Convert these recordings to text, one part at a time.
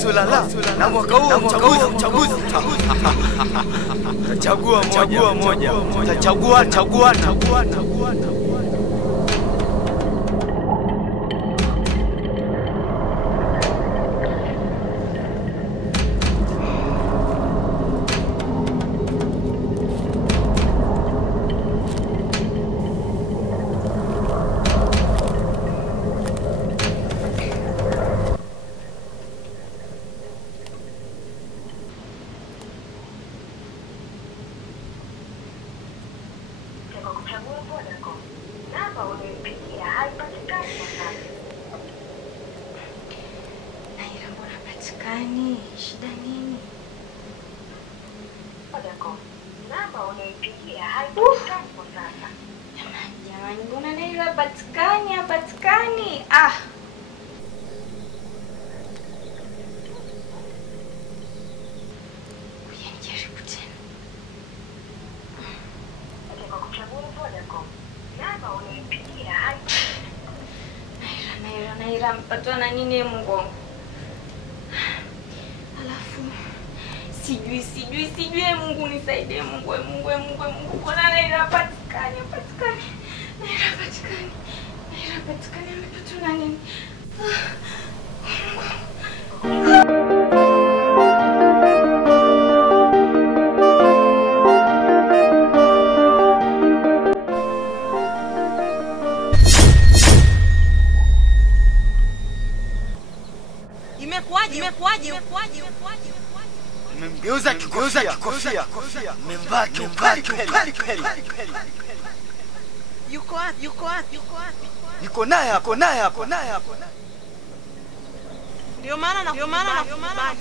Sulala. Na mwaka huu uchaguzi. Chagua moja. Chaguana. Shida nini? Namba unaipigia haipatikani kwa sasa. Jamani, mbona Naila hapatikani? Nijaribu tena. Kwa kuchagua Vodacom, namba unaipigia haipatikani. Naila mpatwa na nini Mungu? Sijui Mungu nisaidie Mungu. Mbona Naila hapatikani? Naila hapatikani amepatwa na nini? Imekuaje? Mmemgeuza kikofia. Mmemvaa kweli. Yuko wapi? Niko naye hapo. Ndio maana nakubali.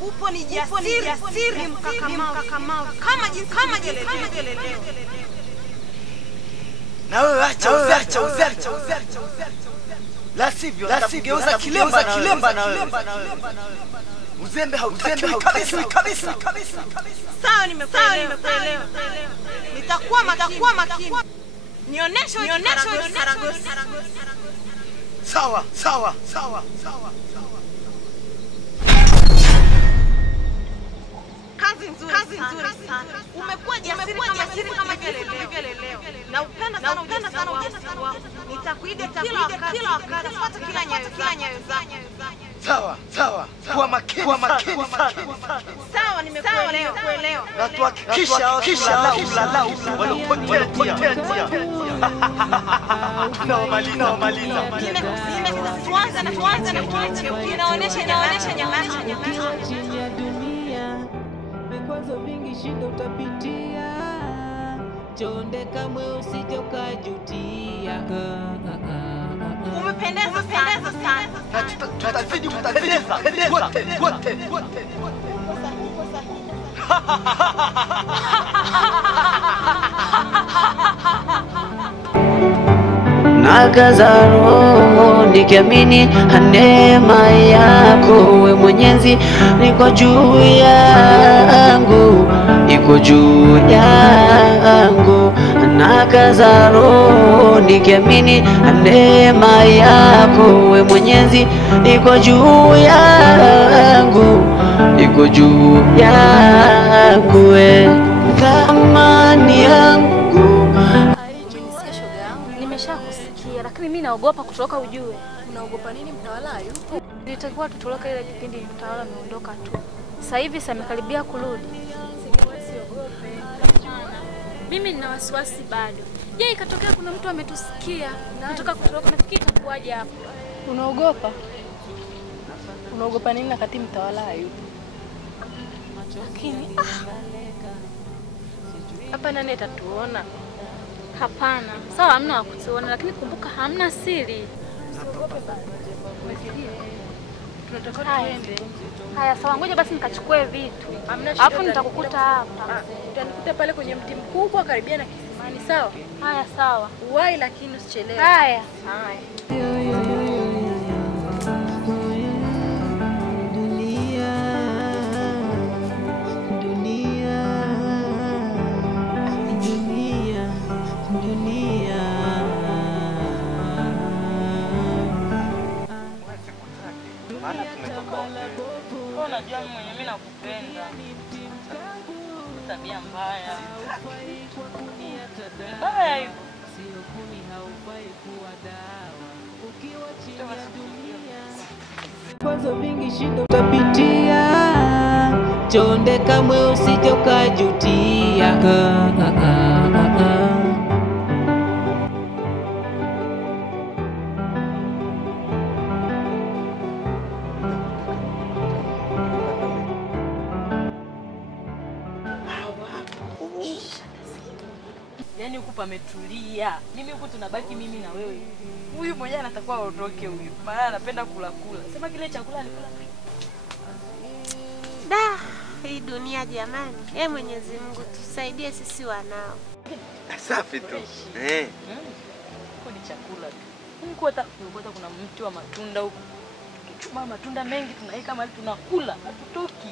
Upo ni jasiri mkakamavu. Kama jinsi leo. Na wewe acha uzali. La sivyo geuza kilemba na wewe. Uzembe hautakiwi kabisa. Sawa, nimekuelewa. Nitakuwa makini. Nionyeshe Karagosi. Sawa. Kazi nzuri sana. Umekuwa jasiri kama vile leo. Na upenda sana ujasiri wako. Nitakuiga kila wakati. Nitafuata kila nyayo zako. Sawa. Kuwa makini sana. Sawa, nimekuelewa. Na tuhakikisha walopotea njia. Tunawamaliza. Tuanze na tuache. Inaonesha nyamani. Vikwazo vingi shinda utapitia, chonde kamwe usije ukajutia. Umependeza sana. Tutazidi kupendeza wote. Nakaza roho nikiamini neema yako we Mwenyezi, niko juu yangu. Nakaza roho nikiamini neema yako we Mwenyezi, niko juu yangu we thamani yangu. Nimeshakusikia lakini mimi naogopa kutoka ujue. Unaogopa nini? Mtawala yupo. Nilitakiwa tutoroka ile kipindi mtawala ameondoka tu. Sasa hivi amekaribia kurudi. Usiogope. Mimi nina wasiwasi bado. Je, ikatokea kuna mtu ametusikia nataka kutoroka, nafikiri itakuwaje hapo? Unaogopa? Unaogopa nini wakati mtawala yupo? Lakini hapa nani atatuona? Hapana. Sawa, hamna wa kutuona, lakini kumbuka hamna siri. Usiogope bado. Tunataka tuende. Haya, sawa, ngoja basi nikachukue vitu. Alafu nitakukuta hapa. Utanikuta pale kwenye mti mkubwa karibia na kisimani, sawa? Haya, sawa. Uwai lakini usichelewe. Haya. Baya hivyo. Vikwazo vingi shida utapitia, chonde kamwe usije ukajutia. Yaani huku pametulia. Mimi huku tunabaki mimi na wewe. Huyu mwenyewe anatakuwa aondoke huyu. Maana anapenda kula. Sema kile chakula alikula. Da, hii dunia jamani. Mwenyezi Mungu tusaidie sisi wanao. Safi tu. Huko ni chakula tu. Huko hata kuna mti wa matunda huko. Tukichuma matunda mengi tunaweka mahali tunakula. Hatutoki.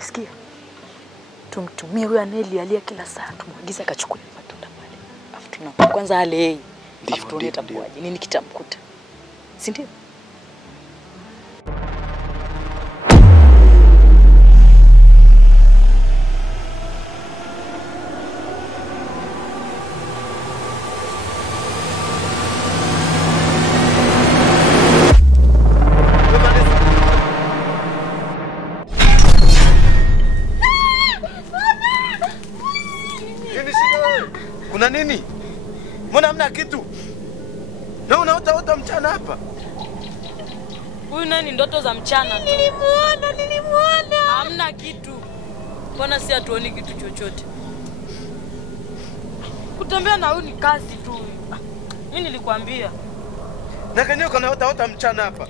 Sikia. Tumtumie huyo anayelialia kila saa, tumwagize akachukue matunda pale. Afu tunampa kwanza ale yeye. Afu tuone itakuwaje. Nini kitamkuta? Si ndio? Kuna nini? Mbona hamna kitu? Na unaota mchana hapa? Huyu nani ndoto za mchana tu? Nilimuona. Hamna kitu. Mbona si hatuoni kitu chochote? Kutembea na huyu ni kazi tu. Mimi nilikwambia. Na kanyo kanaota mchana hapa.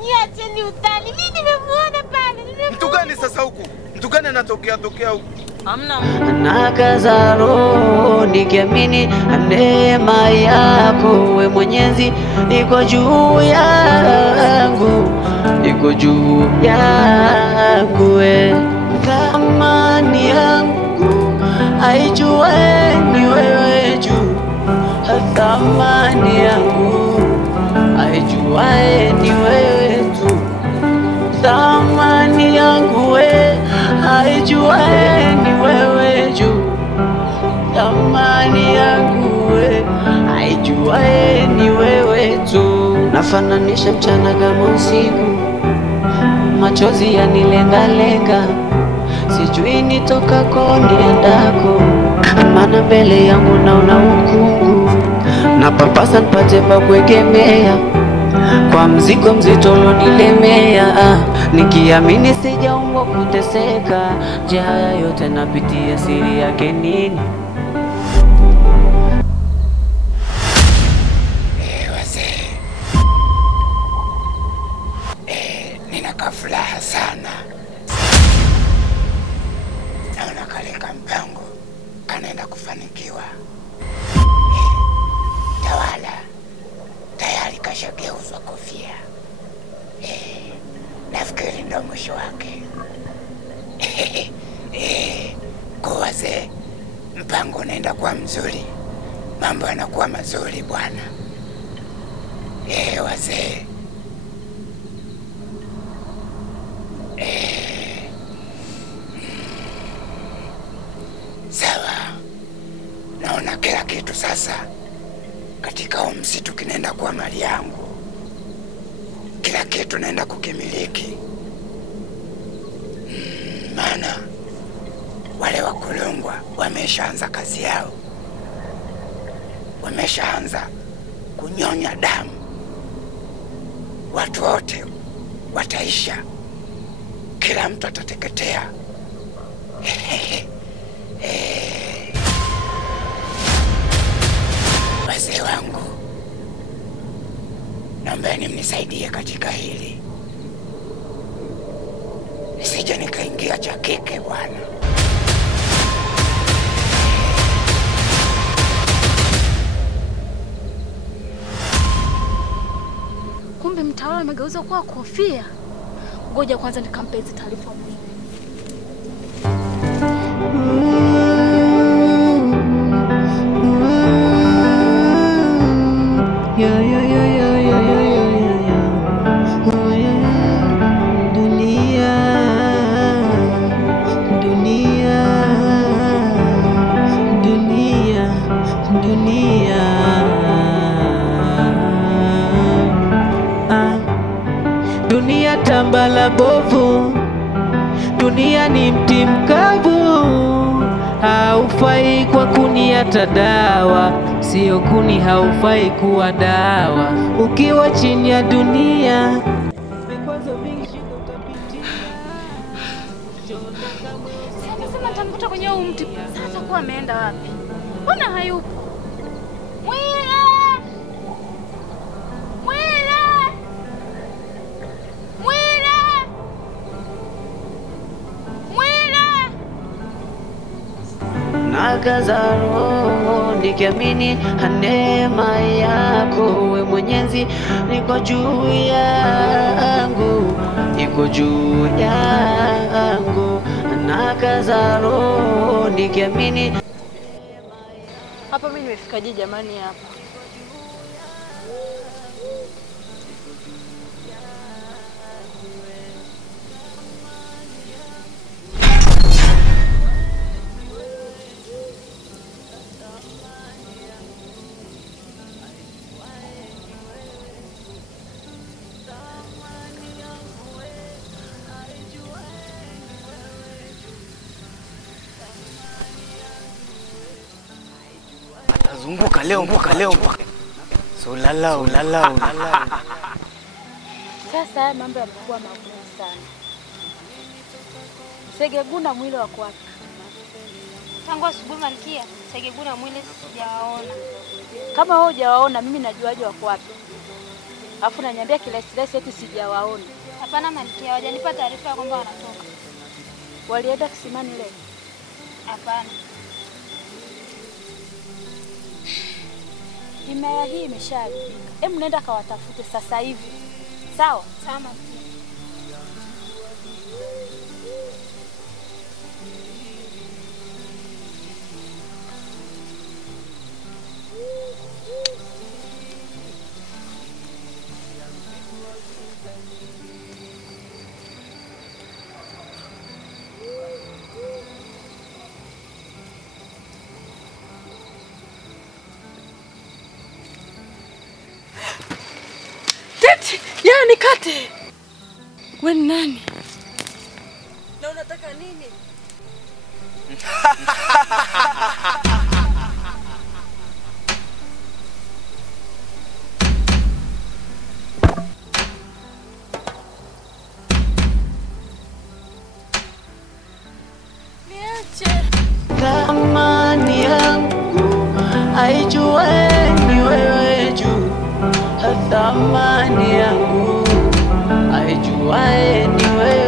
Niache ni utani. Mimi nimemuona pale. Mtu gani sasa huku? Mtu gani anatokea huku? Hamna. Nakaza roho nikiamini neema yako we Mwenyezi iko juu yangu, iko juu yangu we. Thamani yangu haijua ni wewe juu, thamani yangu haijua ni wewe tu. Thamani yangu we haijua ni wewe juu, thamani yangu we haijua ni wewe tu. Nafananisha mchana kama usiku, machozi yanilenga, sijui nitokako niendako, maana mbele yangu naona ukungu, na papasa nipate pa kuegemea kwa mzigo mzito ulonilemea, nikiamini sijaumbwa kuteseka. Je, haya yote napitia siri yake nini? Wazee, nina kafuraha sana. Naona kale kampango kanaenda kufanikiwa. Tawala tayari kashageuzwa kofia. Nafikiri ndo mwisho wake. Kwa wazee, mpango unaenda kuwa mzuri, mambo yanakuwa mazuri bwana. Wazee, sawa. Naona kila kitu sasa katika huu msitu kinaenda kuwa mali yangu. Kila kitu naenda kukimiliki. Maana wale wakulungwa wameshaanza kazi yao. Wameshaanza kunyonya damu. Watu wote wataisha. Kila mtu atateketea. Wazee wangu, naombeni mnisaidie katika hili, nisije nikaingia cha kike bwana. Kumbe mtawala amegeuza kuwa kofia. Ngoja kwanza nikampe hizo taarifa muhimu. Yeah. shamba la bovu, dunia ni mti mkavu, haufai kwa kuni hata dawa, sio kuni haufai kuwa dawa, ukiwa chini ya dunia. Sasa nitamkuta kwenye huu mti. Sasa atakuwa ameenda wapi? Mbona hayupo? Mwile! Mwile! Mwile! Mwile! Nakaza roho nikiamini neema yako, we Mwenyezi, niko juu yangu, niko juu yangu. Nakaza roho nikiamini. Hapa mimi nimefikaje jamani hapa? Zunguka leo mpaka. Ulala. Sasa haya mambo yamekuwa magumu sana. Segeguna mwili wako wapi? Tangu asubuhi Malkia, Segeguna mwili sijawaona. Kama wewe hujawaona, mimi najuaje wako wapi? Alafu unaniambia kilesi eti sijawaona. Hapana Malkia, hawajanipa taarifa kwamba wanatoka. Walienda kisimani leo? Hapana. Mimea hii imeshaharibika. Hebu nenda kawatafute sasa hivi. Sawa? Sawa Malkia. Yani kate. Wewe ni nani? Na unataka nini? Niache. Thamani yangu haijue ni wewe juu, thamani yangu haijue ni wewe.